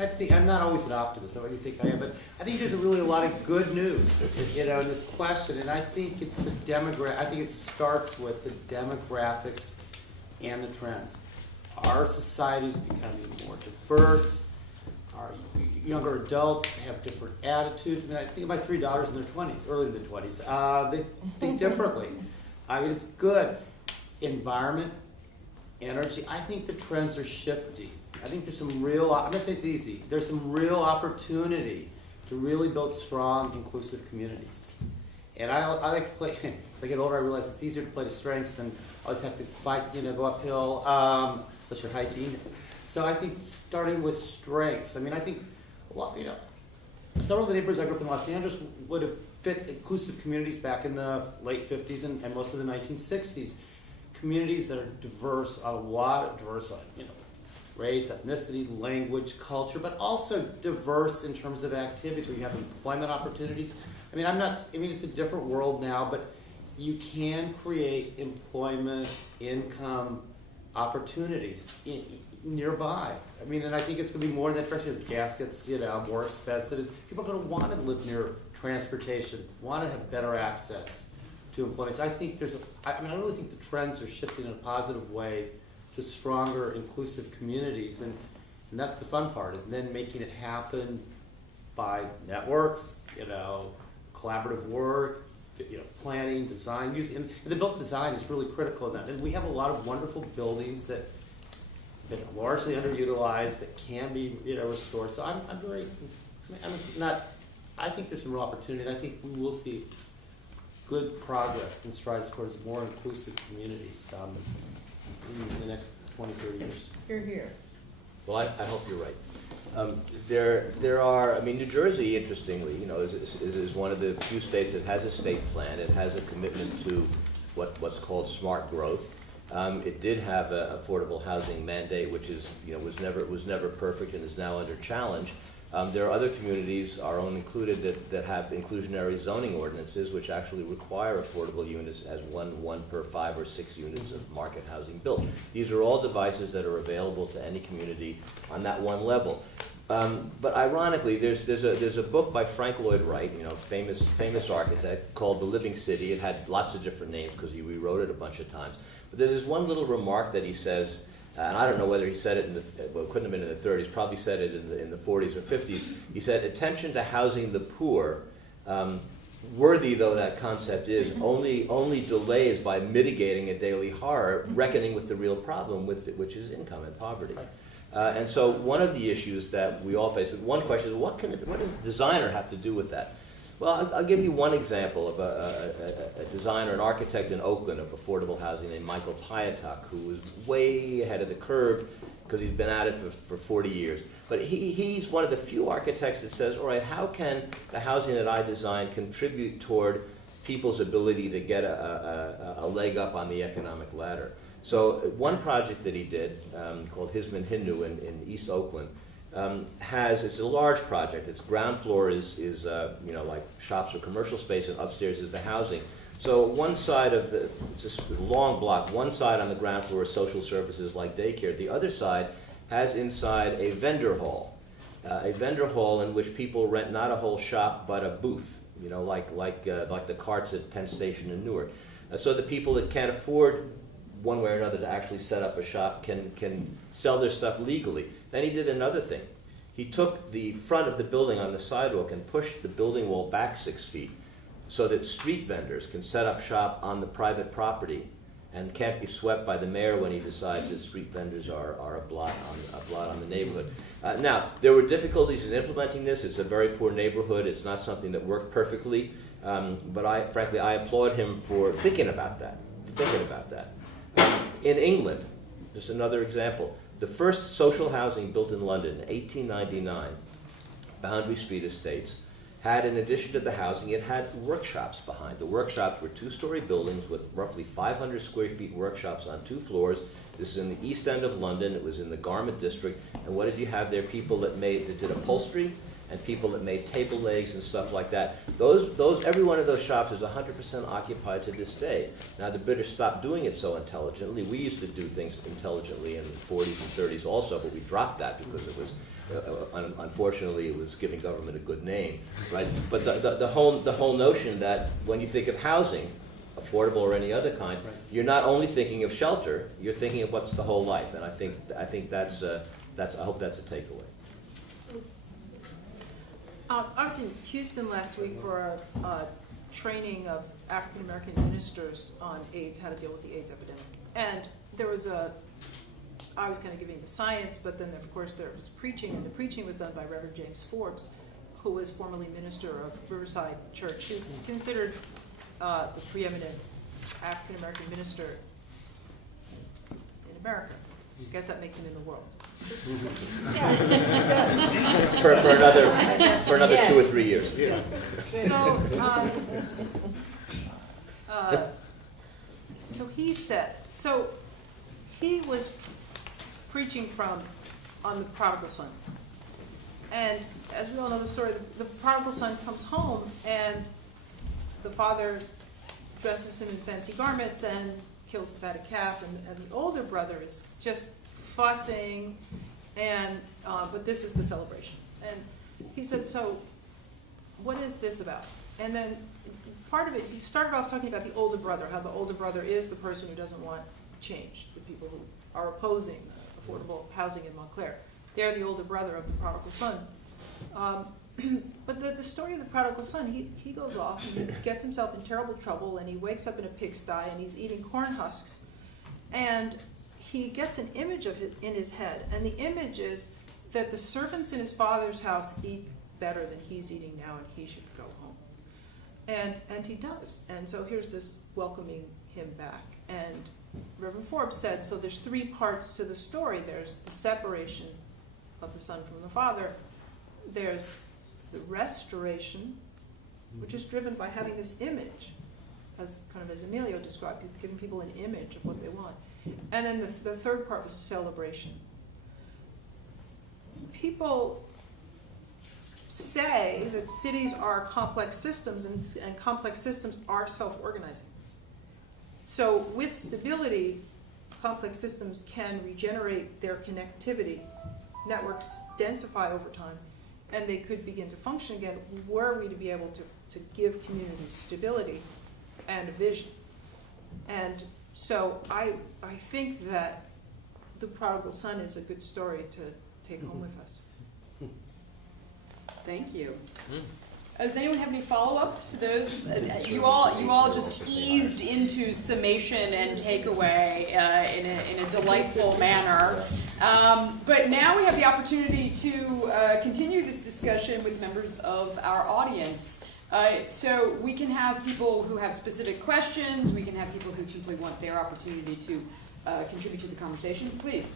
I think I'm not always an optimist. I know what you think I am, but I think there's really a lot of good news, in this question, and I think it's the I think it starts with the demographics and the trends. Our society is becoming more diverse. Our younger adults have different attitudes. I mean, I think of my 3 daughters in their 20s, early in their 20s. They think differently. I mean, it's good. Environment, energy. I think the trends are shifting. I think there's some real, I'm going to say it's easy, there's some real opportunity to really build strong, inclusive communities. And I like to play, as I get older, I realize it's easier to play to strengths than always have to fight, go uphill, unless you're hiking. So I think starting with strengths, I mean, I think, well, several of the neighborhoods I grew up in Los Angeles would have fit inclusive communities back in the late 50s and most of the 1960s. Communities that are diverse, a lot of diverse, race, ethnicity, language, culture, but also diverse in terms of activities where you have employment opportunities. I mean, it's a different world now, but you can create employment, income opportunities nearby. I mean, and I think it's going to be more in that direction as gas gets, more expensive. People are going to want to live near transportation, want to have better access to employment. So I think I really think the trends are shifting in a positive way to stronger, inclusive communities, and that's the fun part, is then making it happen by networks, collaborative work, planning, design, and the built design is really critical in that. And we have a lot of wonderful buildings that have been largely underutilized that can be, restored. So I think there's some real opportunity, and I think we will see good progress and strides towards more inclusive communities in the next 20, 30 years. Hear, hear. Well, I hope you're right. There are, New Jersey, interestingly, is one of the few states that has a state plan. It has a commitment to what's called smart growth. It did have an affordable housing mandate, which was never perfect and is now under challenge. There are other communities, our own included, that have inclusionary zoning ordinances, which actually require affordable units as one per 5 or 6 units of market housing built. These are all devices that are available to any community on that one level. But ironically, there's a book by Frank Lloyd Wright, famous architect, called The Living City. It had lots of different names because he rewrote it a bunch of times. But there's this one little remark that he says. And I don't know whether he said it it couldn't have been in the 30s, probably said it in the 40s or 50s. He said, attention to housing the poor, worthy though that concept is, only delays by mitigating a daily horror, reckoning with the real problem, which is income and poverty. And so one of the issues that we all face, one question is, what does a designer have to do with that? Well, I'll give you one example of a designer, an architect in Oakland of affordable housing named Michael Piatak, who was way ahead of the curve because he's been at it for 40 years. But he's one of the few architects that says, all right, how can the housing that I design contribute toward people's ability to get a leg up on the economic ladder? So one project that he did called Hisman Hindu in East Oakland, it's a large project. Its ground floor is like shops or commercial space, and upstairs is the housing. So one side of it's a long block. One side on the ground floor is social services like daycare. The other side has inside a vendor hall in which people rent not a whole shop but a booth. Like the carts at Penn Station in Newark. So the people that can't afford one way or another to actually set up a shop can sell their stuff legally. Then he did another thing. He took the front of the building on the sidewalk and pushed the building wall back 6 feet so that street vendors can set up shop on the private property and can't be swept by the mayor when he decides that street vendors are a blot on the neighborhood. Now, there were difficulties in implementing this. It's a very poor neighborhood. It's not something that worked perfectly. But I applaud him for thinking about that. In England, just another example, the first social housing built in London in 1899, Boundary Street Estates, had, in addition to the housing, it had workshops behind. The workshops were 2-story buildings with roughly 500 square feet workshops on 2 floors. This is in the East End of London. It was in the garment district. And what did you have there? People that did upholstery, and people that made table legs and stuff like that. Every one of those shops is 100% occupied to this day. Now the British stopped doing it so intelligently. We used to do things intelligently in the 40s and 30s also, but we dropped that because it was, unfortunately, it was giving government a good name, right? But the whole notion that when you think of housing, affordable or any other kind, Right. you're not only thinking of shelter, you're thinking of what's the whole life, and I think that's I hope that's a takeaway. I was in Houston last week for a training of African American ministers on AIDS, how to deal with the AIDS epidemic, and I was kind of giving the science, but then of course there was preaching, and the preaching was done by Reverend James Forbes, who was formerly minister of Riverside Church. He's considered the preeminent African American minister in America. I guess that makes him in the world. for another Yes. 2 or 3 years. Yeah. So he said, he was preaching on the prodigal son. And as we all know the story, the prodigal son comes home and the father dresses him in fancy garments and kills the fatted calf, and the older brother is just fussing, but this is the celebration. And he said, so what is this about? And then part of it, he started off talking about the older brother, how the older brother is the person who doesn't want change, the people who are opposing affordable housing in Montclair. They're the older brother of the prodigal son. But the story of the prodigal son, he goes off and he gets himself in terrible trouble, and he wakes up in a pigsty and he's eating corn husks. And he gets an image of it in his head, and the image is that the servants in his father's house eat better than he's eating now, and he should go home. And he does. And so here's this welcoming him back. And Reverend Forbes said, so there's 3 parts to the story. There's the separation of the son from the father. There's the restoration, which is driven by having this image, as Emilio described, giving people an image of what they want. And then the third part was celebration. People say that cities are complex systems, and complex systems are self-organizing. So with stability, complex systems can regenerate their connectivity. Networks densify over time, and they could begin to function again were we to be able to give communities stability and a vision. And so I think that the prodigal son is a good story to take home with us. Thank you. Does anyone have any follow-up to those? You all just eased into summation and takeaway in a delightful manner. But now we have the opportunity to continue this discussion with members of our audience. So we can have people who have specific questions. We can have people who simply want their opportunity to contribute to the conversation. Please.